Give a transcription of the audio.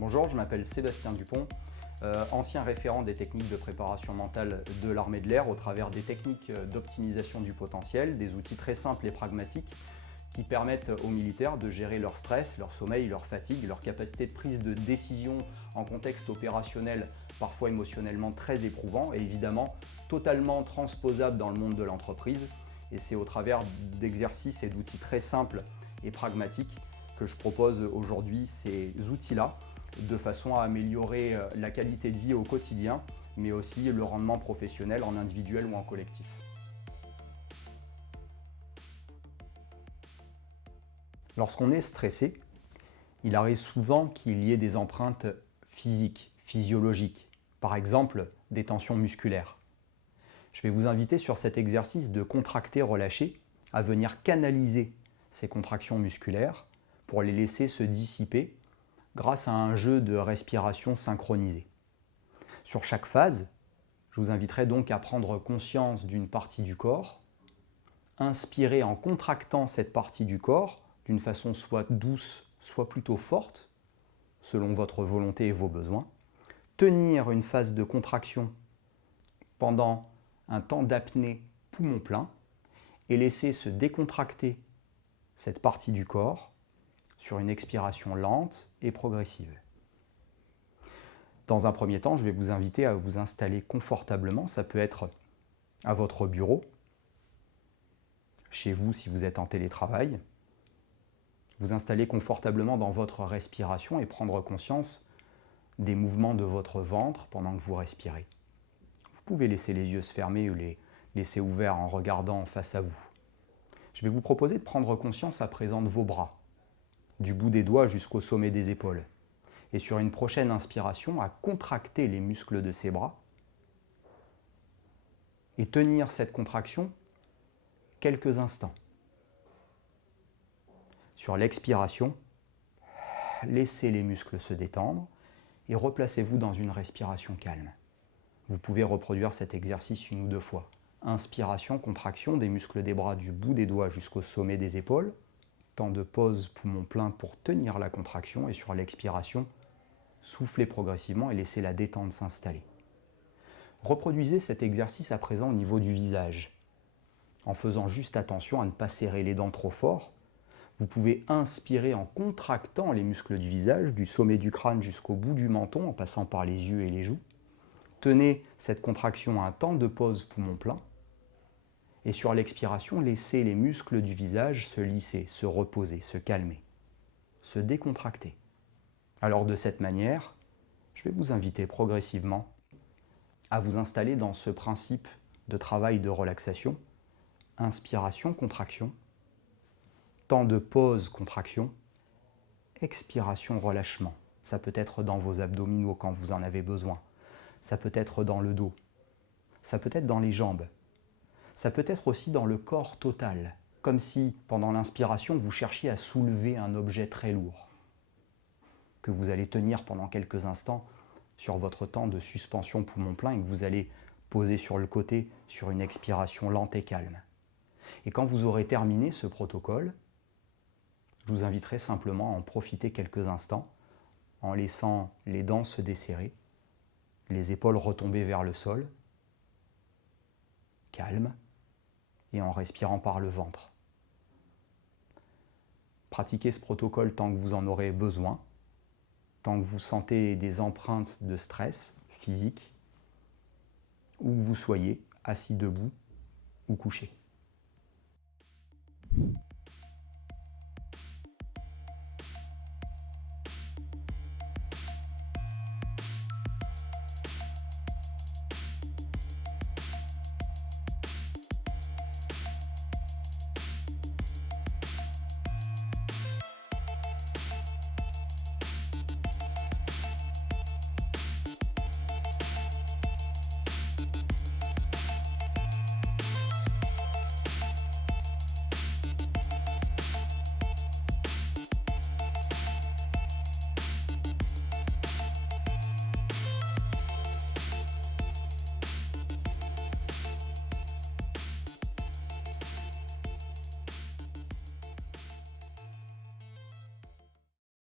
Bonjour, je m'appelle Sébastien Dupont, ancien référent des techniques de préparation mentale de l'armée de l'air au travers des techniques d'optimisation du potentiel, des outils très simples et pragmatiques qui permettent aux militaires de gérer leur stress, leur sommeil, leur fatigue, leur capacité de prise de décision en contexte opérationnel, parfois émotionnellement très éprouvant et évidemment totalement transposable dans le monde de l'entreprise. Et c'est au travers d'exercices et d'outils très simples et pragmatiques que je propose aujourd'hui ces outils-là, de façon à améliorer la qualité de vie au quotidien, mais aussi le rendement professionnel en individuel ou en collectif. Lorsqu'on est stressé, il arrive souvent qu'il y ait des empreintes physiques, physiologiques, par exemple des tensions musculaires. Je vais vous inviter sur cet exercice de contracter-relâcher à venir canaliser ces contractions musculaires pour les laisser se dissiper grâce à un jeu de respiration synchronisé. Sur chaque phase, je vous inviterai donc à prendre conscience d'une partie du corps, inspirer en contractant cette partie du corps d'une façon soit douce, soit plutôt forte, selon votre volonté et vos besoins, tenir une phase de contraction pendant un temps d'apnée poumon plein et laisser se décontracter cette partie du corps sur une expiration lente et progressive. Dans un premier temps, je vais vous inviter à vous installer confortablement. Ça peut être à votre bureau, chez vous si vous êtes en télétravail. Vous installer confortablement dans votre respiration et prendre conscience des mouvements de votre ventre pendant que vous respirez. Vous pouvez laisser les yeux se fermer ou les laisser ouverts en regardant face à vous. Je vais vous proposer de prendre conscience à présent de vos bras, du bout des doigts jusqu'au sommet des épaules. Et sur une prochaine inspiration, à contracter les muscles de ces bras et tenir cette contraction quelques instants. Sur l'expiration, laissez les muscles se détendre et replacez-vous dans une respiration calme. Vous pouvez reproduire cet exercice une ou deux fois. Inspiration, contraction des muscles des bras du bout des doigts jusqu'au sommet des épaules. Temps de pause, poumon plein pour tenir la contraction et sur l'expiration, soufflez progressivement et laissez la détente s'installer. Reproduisez cet exercice à présent au niveau du visage, en faisant juste attention à ne pas serrer les dents trop fort. Vous pouvez inspirer en contractant les muscles du visage, du sommet du crâne jusqu'au bout du menton, en passant par les yeux et les joues. Tenez cette contraction à un temps de pause poumon plein. Et sur l'expiration, laissez les muscles du visage se lisser, se reposer, se calmer, se décontracter. Alors de cette manière, je vais vous inviter progressivement à vous installer dans ce principe de travail de relaxation. Inspiration, contraction. Temps de pause, contraction. Expiration, relâchement. Ça peut être dans vos abdominaux quand vous en avez besoin. Ça peut être dans le dos. Ça peut être dans les jambes. Ça peut être aussi dans le corps total, comme si, pendant l'inspiration, vous cherchiez à soulever un objet très lourd, que vous allez tenir pendant quelques instants sur votre temps de suspension poumon plein et que vous allez poser sur le côté sur une expiration lente et calme. Et quand vous aurez terminé ce protocole, je vous inviterai simplement à en profiter quelques instants en laissant les dents se desserrer, les épaules retomber vers le sol, calme, et en respirant par le ventre. Pratiquez ce protocole tant que vous en aurez besoin, tant que vous sentez des empreintes de stress physique, où que vous soyez, assis debout ou couché.